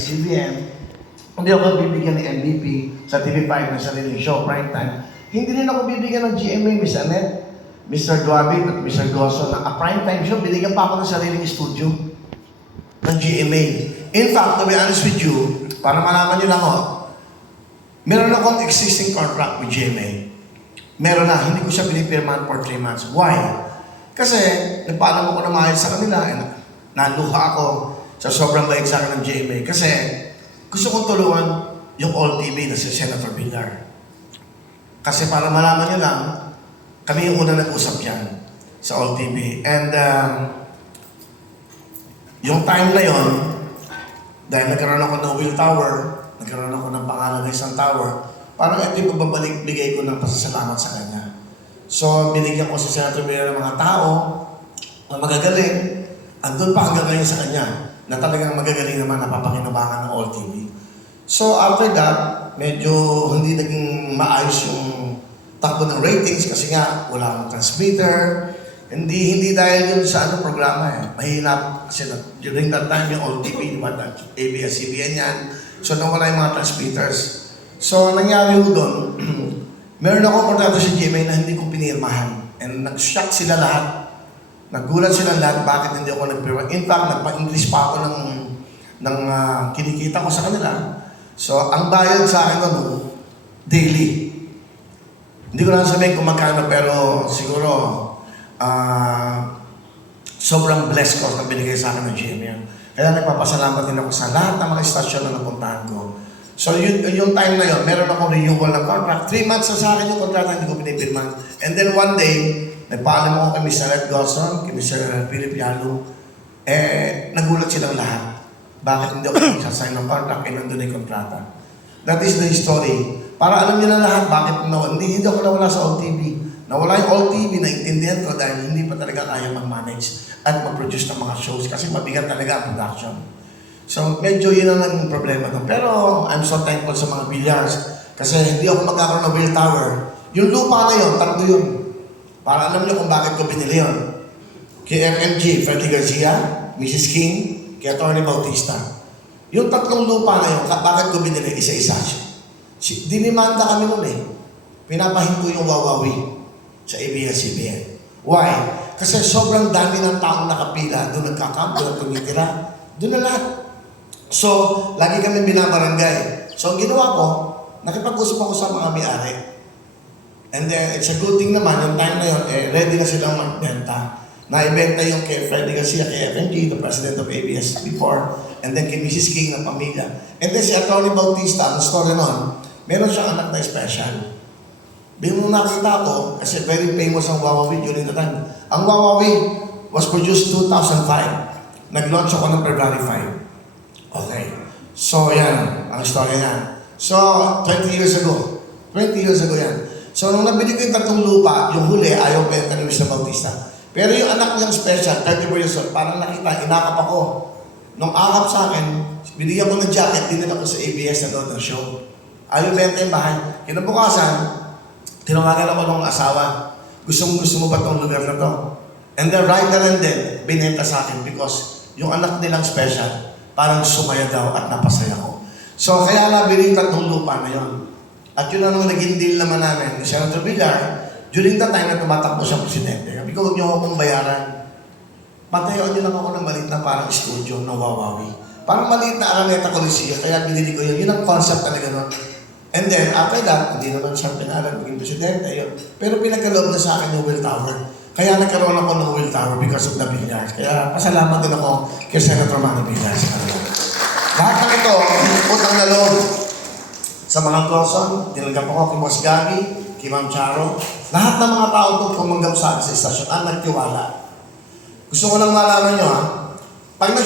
ABS-CBN, hindi ako bibigyan ni MVP sa TV5 na sariling show, prime time. Hindi rin ako bibigyan ng GMA, Miss Annette, Mr. Duabit at Mr. Goso na prime time show, binigyan pa ako ng sariling studio ng GMA. In fact, to be honest with you, para malaman nyo lang ako, meron akong existing contract with GMA. Meron na, hindi ko siya pinipirmahan for 3 months. Why? Kasi, nagpaalam ako na maayos sa kanila, naluha ako sa sobrang bait sa akin ng GMA. Kasi, gusto kong tulungan yung All TV na si Senator Villar. Kasi para malaman nyo lang, kami yung una nag-usap yan sa All TV. And, yung time na yon, dahil nagkaroon ako ng Will Tower, nagkaroon ako ng pangalan ng isang tower, parang ito yung pagbabalik-bigay ko ng pasasalamat sa kanya. So, binigyan ko si Senator Villar ng mga tao na magagaling, andun pa hanggang ngayon sa kanya, na talagang magagaling naman, napapakinabangan ng All TV. So, after that, medyo hindi naging maayos yung takbo ng ratings kasi nga, wala akong transmitter. Hindi dahil yun sa programa eh. Mahirap kasi during that time yung All TV, diba, ABS-CBN yan. So, nawala yung mga transmitters. So, nangyari ko doon, meron akong kontrata sa GMA na hindi ko pinirmahan. And nag-shock sila lahat. Nagulat sila lahat bakit hindi ako nagpirma. In fact, nagpa-English pa ako ng kinikita ko sa kanila. So, ang bayad sa akin noon, daily. Hindi ko lang sabihin kung magkano, pero siguro, sobrang blessed ko na binigay sa akin ng GMA. Kaya nagpapasalamat din ako sa lahat ng mga istasyon na napuntahan ko. So, yung time na yun, meron akong renewal ng contract. 3 months na sa akin yung contract, hindi ko pinipirman. And then one day, nagpaalam ako kay Mr. Red Gosson, kay Mr. Philip Yalo, nagulat silang lahat. Bakit hindi ako magsasign ng contract nandun yung kontrata? That is the story. Para alam niyo na lahat, bakit hindi ako nawala sa All TV. Nawala yung All TV, naintindihan ko dahil hindi pa talaga kaya mag-manage at mag-produce ng mga shows kasi mabigat talaga ang production. So, medyo yun ang naging problema doon. Pero, I'm so thankful sa mga Villars kasi hindi ako magkakaroon ng Will Tower. Yung lupa na yun, tatlo yun. Para alam niyo kung bakit ko binili yun. Kay FMG, Freddy Garcia, Mrs. King, kay Atty. Bautista. Yung tatlong lupa na yun, bakit ko binili? Isa-isa siya. Dinimanda kami nun eh. Pinapahinto yung Wawawi sa ABS-CBN. Why? Kasi sobrang dami ng taong nakapila, doon nagkakamp, doon tumitira, doon na lahat. So, lagi kami binabarangay. So, ang ginawa ko, nakipag-usap ako sa mga may-ari. And then, it's a good thing naman, yung time na yun, ready na silang magbenta. Naibenta yung kay Freddy Garcia, kay FNG, the president of ABS before, and then kay Mrs. King ng pamilya. And then si Atty. Bautista, ang story nun, meron siyang anak na special. Nung nakita ko, kasi very famous ang Wawawi during the time. Ang Wawawi was produced 2005. Nag-launch ako ng February 5. Okay. So, yan. Ang story niya. So, 20 years ago. 20 years ago yan. So, nung nabili ko yung tatlong lupa, yung huli, ayaw benta ni Mr. Bautista. Pero yung anak niyang special, 34 years old, parang nakita, inakap ako. Nung akap sa akin, binigyan ko ng jacket, dinala ko sa ABS na doon ng show. Ayaw benta yung bahay. Kinabukasan, tinawagan ako ng asawa. Gusto mo ba itong lugar na to? And then right there and then, binenta sa akin because yung anak nilang special, parang sumaya daw at napasaya ko. So kaya nabili yung tatlong lupa na yun. At yun ang naging deal naman namin ni Senator Villar during the time na tumatakbo siyang presidente. Sabi ko, huwag niyo akong bayaran. Patayoan niyo lang ako ng maliit na parang studio na Wawawi. Parang maliit na Araneta Coliseum, kaya binili ko yun. Yun ang concept talaga nun. And then, after that, hindi naman siya pinaran maging presidente. Yun. Pero pinagkaloob na sa akin yung Will Tower. Kaya nagkaroon ako ng Will Tower because of the Villars. Kaya pasalamat din ako kay Senator Manny Villar sa kanila. Lahat ng ito, utang na loob sa mga Gosson, tinanggap ako kay Boss Gagi, kay Ma'am Charo. Lahat ng mga tao ito tumanggap sa akin sa istasyon ang nagtiwala. Gusto ko lang malaman nyo ha, pag